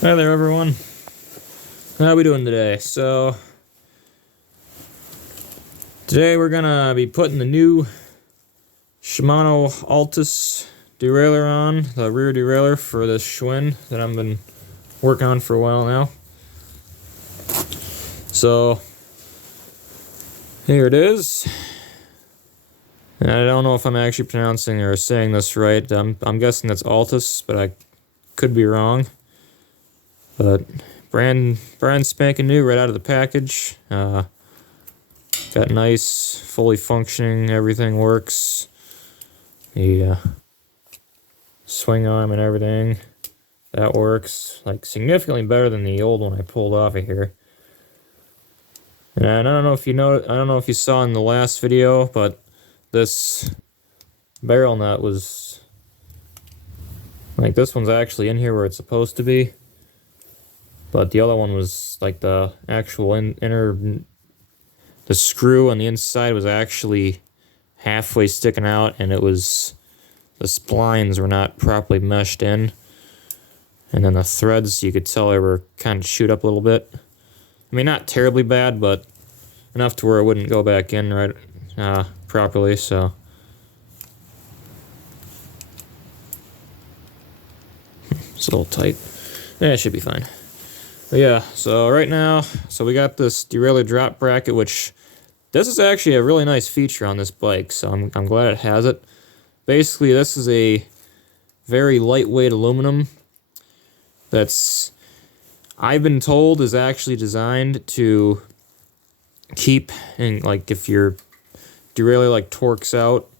Hi there, everyone. How are we doing today? So, today we're gonna be putting the new Shimano Altus derailleur on, the rear derailleur for this Schwinn that I've been working on for a while now. So, here it is. And I don't know if I'm actually pronouncing or saying this right. I'm guessing that's Altus, but I could be wrong. But brand spanking new right out of the package. Got nice, fully functioning, everything works. The swing arm and everything, that works like significantly better than the old one I pulled off of here. And I don't know if you know, I don't know if you saw in the last video, but this barrel nut was like, this one's actually in here where it's supposed to be. But the other one was like the actual the screw on the inside was actually halfway sticking out, and it was, the splines were not properly meshed in. And then the threads, you could tell they were kind of chewed up a little bit. I mean, not terribly bad, but enough to where it wouldn't go back in right properly, so. It's a little tight. Yeah, it should be fine. But yeah, so right now, so we got this derailleur drop bracket, which this is actually a really nice feature on this bike, so I'm glad it has it. Basically, this is a very lightweight aluminum that's, I've been told, is actually designed to keep, and like if your derailleur like torques out,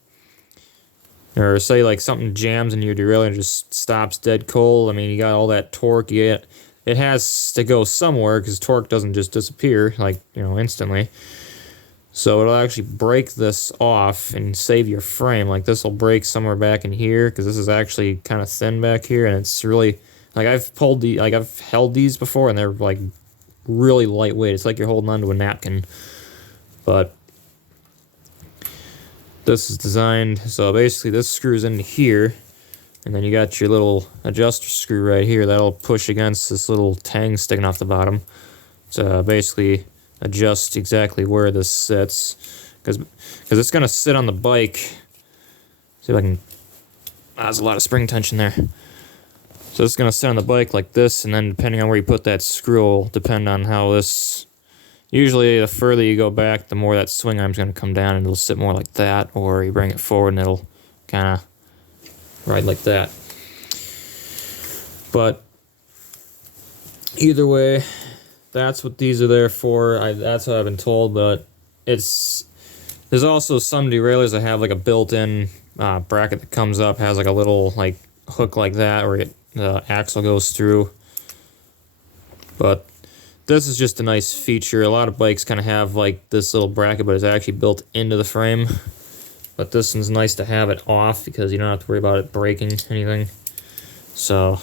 or say like something jams in your derailleur and just stops dead cold. I mean, you got all that torque, you get, it has to go somewhere because torque doesn't just disappear, like, you know, instantly. So it'll actually break this off and save your frame. Like, this will break somewhere back in here because this is actually kind of thin back here, and it's really, like, I've held these before, and they're like really lightweight. It's like you're holding onto a napkin. But this is designed, so basically this screws into here. And then you got your little adjuster screw right here that'll push against this little tang sticking off the bottom to basically adjust exactly where this sits. Because it's going to sit on the bike. See if I can... there's a lot of spring tension there. So it's going to sit on the bike like this, and then depending on where you put that screw will depend on how this... Usually the further you go back, the more that swing arm's going to come down, and it'll sit more like that, or you bring it forward and it'll kind of ride like that. But either way, that's what these are there for. That's what I've been told. But there's also some derailleurs that have like a built-in bracket that comes up, has like a little like hook like that where the axle goes through. But this is just a nice feature. A lot of bikes kind of have like this little bracket, but it's actually built into the frame. But this one's nice to have it off because you don't have to worry about it breaking anything. So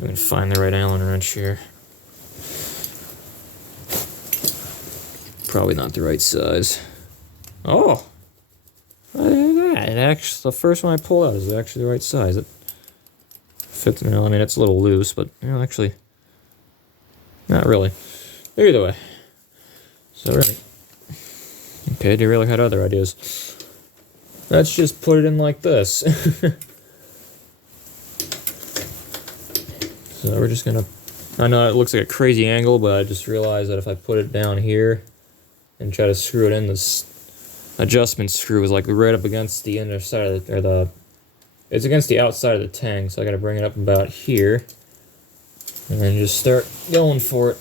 we can find the right Allen wrench here. Probably not the right size. Oh! Look at that. It actually, the first one I pulled out is actually the right size. It fits, you know, I mean, it's a little loose, but, you know, actually, not really. Either way. So, right. Okay, derailleur had other ideas. Let's just put it in like this. So we're just gonna, I know it looks like a crazy angle, but I just realized that if I put it down here and try to screw it in, this adjustment screw is like right up against the inner side of the, or the, it's against the outside of the tang, so I gotta bring it up about here and then just start going for it.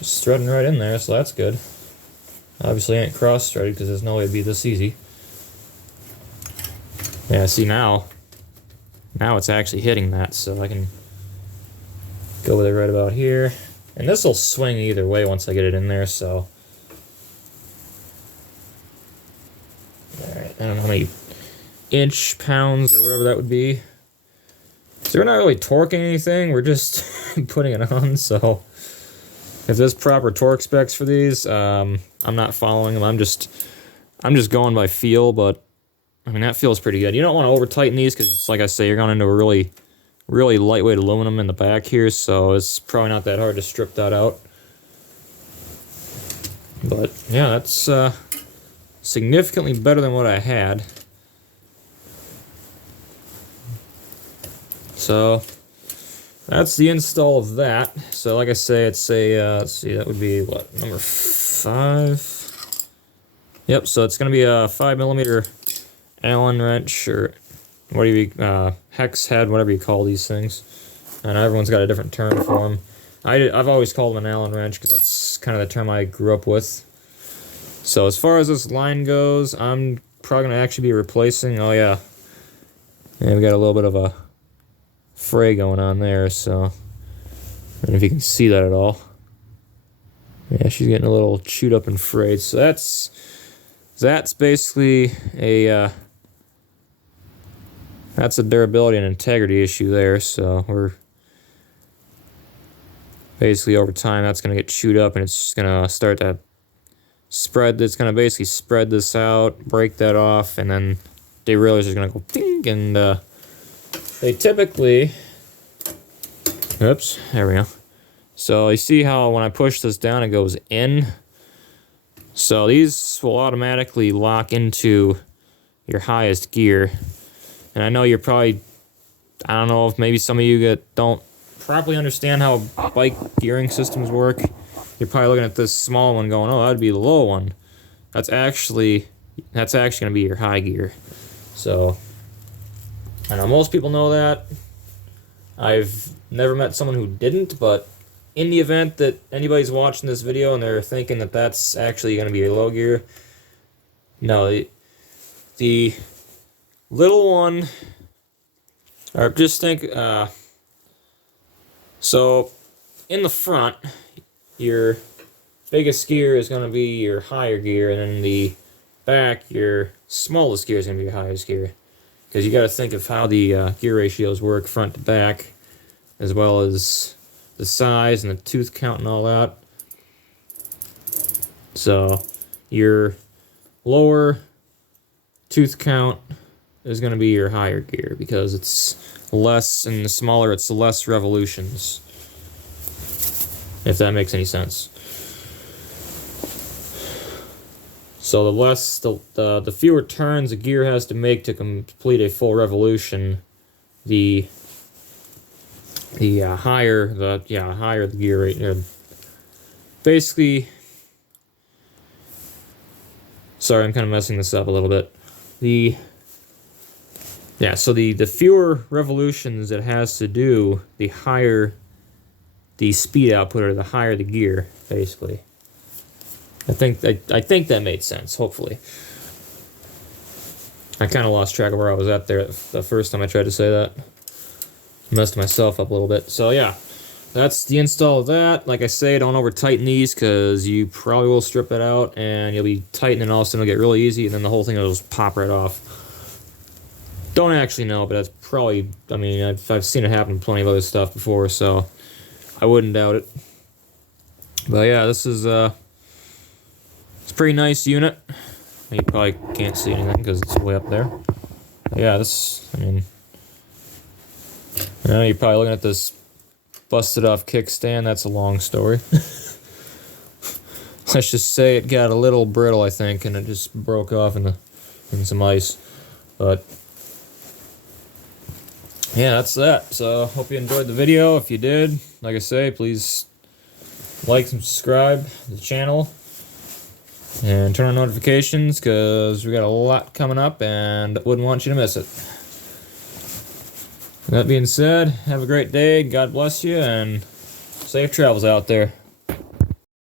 Just threading right in there, so that's good. Obviously ain't cross-threaded because there's no way it'd be this easy. Yeah, see now it's actually hitting that, so I can go with it right about here. And this will swing either way once I get it in there, so. Alright, I don't know how many pounds or whatever that would be. So we're not really torquing anything, we're just putting it on, so. If there's proper torque specs for these, I'm not following them. I'm just going by feel, but I mean, that feels pretty good. You don't want to over tighten these because, like I say, you're going into a really really lightweight aluminum in the back here, so it's probably not that hard to strip that out. But yeah, that's significantly better than what I had. So that's the install of that. So like I say, it's a, let's see, that would be what, number 5? Yep, so it's going to be a 5mm Allen wrench, or what do you, hex head, whatever you call these things. And everyone's got a different term for them. I've always called them an Allen wrench because that's kind of the term I grew up with. So as far as this line goes, I'm probably going to actually be replacing, oh yeah, we got a little bit of a fray going on there, so I don't know if you can see that at all. Yeah, she's getting a little chewed up and frayed, so that's basically a that's a durability and integrity issue there. So we're basically, over time, that's going to get chewed up, and it's just going to start to spread. It's going to basically spread this out, break that off, and then derailleurs are going to go ding, and they typically, oops, there we go. So you see how when I push this down, it goes in. So these will automatically lock into your highest gear. And I know you're probably, I don't know if maybe some of you that don't properly understand how bike gearing systems work, you're probably looking at this small one going, oh, that'd be the low one. That's actually going to be your high gear. So I know most people know that. I've never met someone who didn't, but in the event that anybody's watching this video and they're thinking that that's actually going to be your low gear, no, the little one, or just think, so in the front, your biggest gear is going to be your higher gear, and then the back, your smallest gear is going to be your highest gear. Because you got to think of how the gear ratios work front to back, as well as the size and the tooth count and all that. So your lower tooth count is going to be your higher gear, because it's less, and the smaller it's less revolutions, if that makes any sense. So the less, the fewer turns a gear has to make to complete a full revolution, the higher the gear rate. Basically, sorry, I'm kind of messing this up a little bit. So the fewer revolutions it has to do, the higher the speed output, or the higher the gear, basically. I think that made sense, hopefully. I kind of lost track of where I was at there the first time I tried to say that. Messed myself up a little bit. So yeah, that's the install of that. Like I say, don't over tighten these, because you probably will strip it out and you'll be tightening, and all of a sudden it'll get really easy, and then the whole thing will just pop right off. Don't actually know, but that's probably, I mean, I've seen it happen with plenty of other stuff before, so I wouldn't doubt it. But yeah, this is it's a pretty nice unit. You probably can't see anything because it's way up there. But yeah, this, I mean, I know you're probably looking at this busted off kickstand. That's a long story. Let's just say it got a little brittle, I think, and it just broke off in some ice. But yeah, that's that. So hope you enjoyed the video. If you did, like I say, please like and subscribe to the channel and turn on notifications, because we got a lot coming up and wouldn't want you to miss it. That being said, have a great day, God bless you, and safe travels out there.